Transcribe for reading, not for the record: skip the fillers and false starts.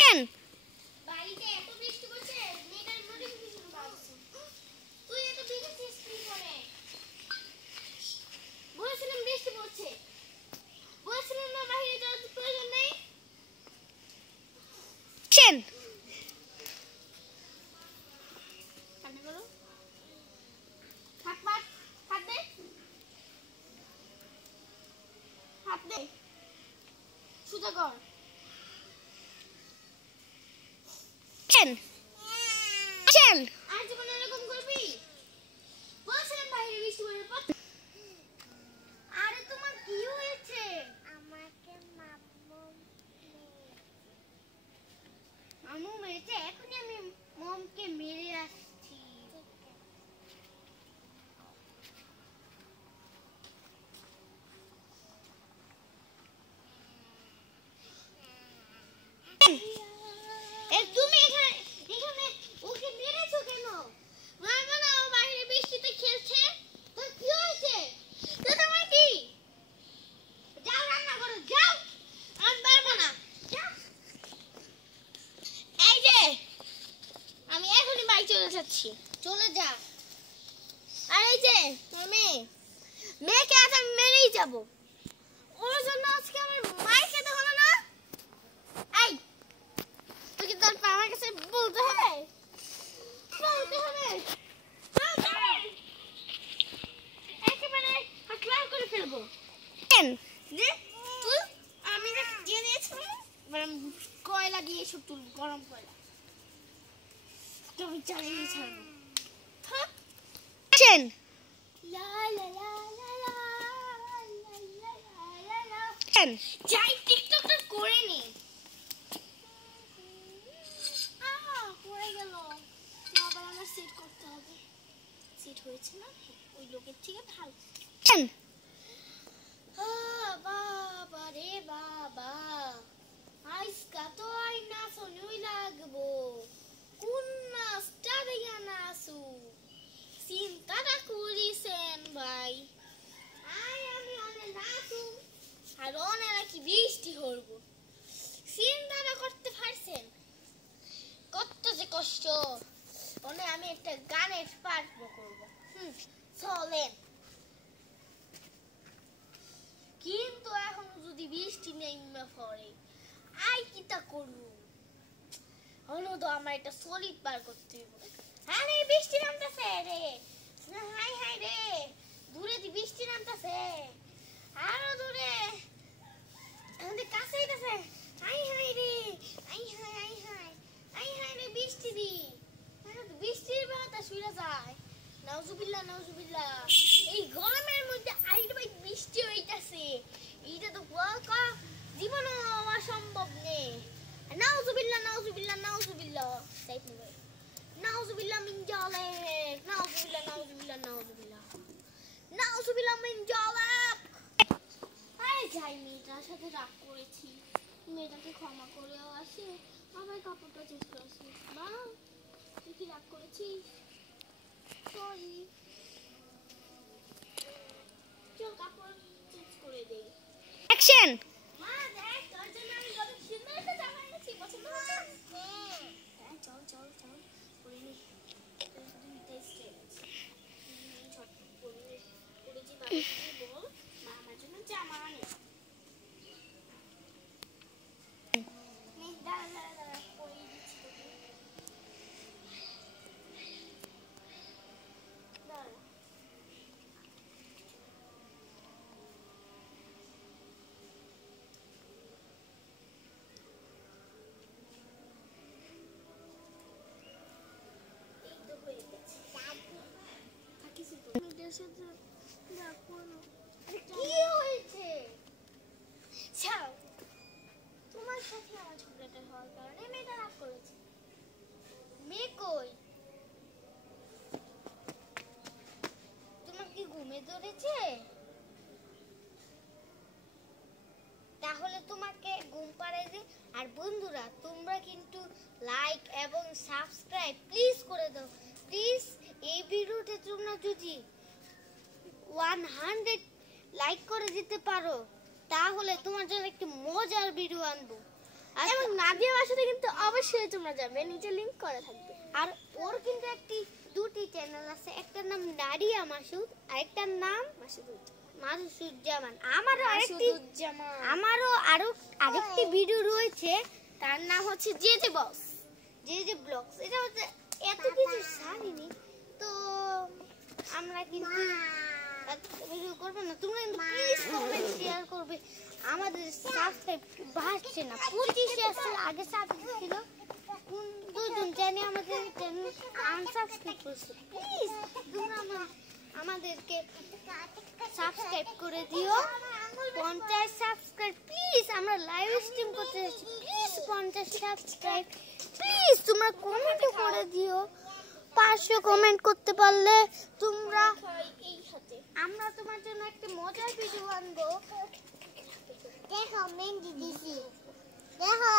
কেন বাড়িতে এত বৃষ্টি পড়ছে মেয়েটার নোটিফিকেশন পাচ্ছে। তুই এত ভিজেছিস কি করে? বলেছিলাম বৃষ্টি পড়ছে, বলেছিলাম না বাইরে যাওয়ার প্রয়োজন নেই। কেন কান্না করো, হাত পাত, হাত দে, হাত দে, সোজা কর। কেন কেন আর জীবনে এরকম করবি? বলছিলাম বাইরে বৃষ্টি পড়ে। আরে তোমার কি হয়েছে? আমাকে মামু মেরেছে, এখনই আমি মমকে মেরে আসছি। তুমি এখানে এখানে ওকে মেরেছো কেন? মারবো না, ও বাইরে বৃষ্টিতে খেলছে। তোর কি হয়েছে? তো তোমার কি? যাও রান্না করো, যাও। আমি পারবো না, যাও। এই যে আমি এখনই বাড়ি চলে যাচ্ছি, চলে যা। আর এই যে মেয়েকে আজ আমি মেরেই যাবো। ওর জন্য আজকে আমার মার খেতে হলো না। এই তুই কি তোর আমার কাছে বলতে হবে? বলতে হবে, বলতে হবে। একেবারে হাত লাল করে ফেলবো। কেন যে তুই আমি যে দিয়ে দিয়েছি, কয়লা দিয়ে এসব তুল, গরম কয়লা তুমি চালিয়ে ছাড়বো। থাক। কেন লা লা লা লা লা লা লা লা লা। কেন যাই টিকটকটা করে নি। পড়ে গেল, আবার আমার সেট করতে হবে। সেট হয়েছে না? ওই লোকের থেকে ভালো। কেন বাবা রে বাবা, আজকা তো আই নাচনই লাগবো। কোন নাচটা দেখা নাচু? চিন্তাটা করিছেন ভাই। আমি অনেক নাচু আর অনেক নাকি বৃষ্টি হরবো। চিন্তাটা করতে পারছেন কত যে কষ্ট। অনেক আমি একটা গানের পার্ট করবো। চলেন। কিন্তু এখন যদি বৃষ্টি নেমে পড়ে আই কিটা করব? তো আমার একটা সলিড পার করতে হবে। আরে বৃষ্টি নামতেছে রে, হাই হাই রে, দূরে দি বৃষ্টি নামতেছে, আরো দূরে, আমাদের কাছেই আছে। হাই হাই রে, আই হাই আই হাই, আই হাই রে বৃষ্টি দি, বৃষ্টির বেলাটা শুয়ে যায়। নাউজুবিল্লাহ নাউজুবিল্লাহ, এই গরমের মধ্যে আইরে ভাই বৃষ্টি হইতাছে, এইটা তো জীবনে হওয়া সম্ভব নেই। নাউজুবিল্লাহ নাউজুবিল্লাহ নাউজুবিল্লাহ, সাইড ভাই, নাউজুবিল্লাহ মিন জালিক, নাউজুবিল্লাহ নাউজুবিল্লাহ নাউজুবিল্লাহ, নাউজুবিল্লাহ মিন জালিক। আরে যাই, মেয়েটার সাথে রাগ করেছি, মেয়েটাকে ক্ষমা করেও আসি, আবার কাপড়টা চেঞ্জ করে আসি। মা তুই কি রাগ করেছিস? সরি, চল কাপড় চেঞ্জ করে দেই। অ্যাকশন মা দেখ, তোর জন্য আমি কত সুন্দর একটা জামা এনেছি, পছন্দ হয়েছে? হ্যাঁ চল চল চল পরে নি, পরেছি বাড়ি বল মা আমার জন্য জামা আনে। দাঁড়া দাঁড়া দাঁড়া, পরিয়ে দিচ্ছি তোকে, দাঁড়া। এই তো হয়ে গেছে। থাকিস তো মেয়েটার সাথে রাখবো না। কি হয়েছে? ছাড়ো, তোমার সাথে আমার ঝগড়াটা হওয়ার কারণে মেয়েটা রাগ করেছে। মেয়ে কই? তোমার কি ঘুমে ধরেছে? তাহলে তোমাকে ঘুম পাড়াই দিই। আর বন্ধুরা তোমরা কিন্তু লাইক এবং সাবস্ক্রাইব প্লিজ করে দাও প্লিজ। এই ভিডিওতে তোমরা যদি 100 লাইক করে দিতে পারো তাহলে তোমার জন্য একটি মজার ভিডিও আনবো। এবং নাদিয়া বাসাতে কিন্তু অবশ্যই তোমরা যাবে, নিচে লিংক করা থাকবে। আর ওর কিন্তু দুটি চ্যানেল আছে, একটার নাম নাদিয়া মাসুদ আর একটার নাম মাসুদুজ্জামান। আমারও আরেকটি ভিডিও রয়েছে, তার নাম হচ্ছে জে জে বস, যে ব্লগস। এটা হচ্ছে এত কিছু জানিনি তো আমরা কিন্তু ভিডিও করবো না। তোমরা কিন্তু প্লিজ কমেন্ট শেয়ার করবে। আমাদের সাবস্ক্রাইব বাড়ছে না, 25 আছে, আগে 7 ছিল। দুজন জানি আমাদের চ্যানেল আনসাবস্ক্রাইব করছে। প্লিজ তোমরা আমাদেরকে সাবস্ক্রাইব করে দিও। 50 সাবস্ক্রাইব প্লিজ। আমরা লাইভ স্ট্রিম করতে যাচ্ছি, প্লিজ 50 সাবস্ক্রাইব প্লিজ। তোমরা কমেন্ট করে দিও, 500 কমেন্ট করতে পারলে তোমরা আমরা তোমার জন্য একটা মজার ভিডিও আনবো। দেখো মেহেন্দি দিছি, দেখো।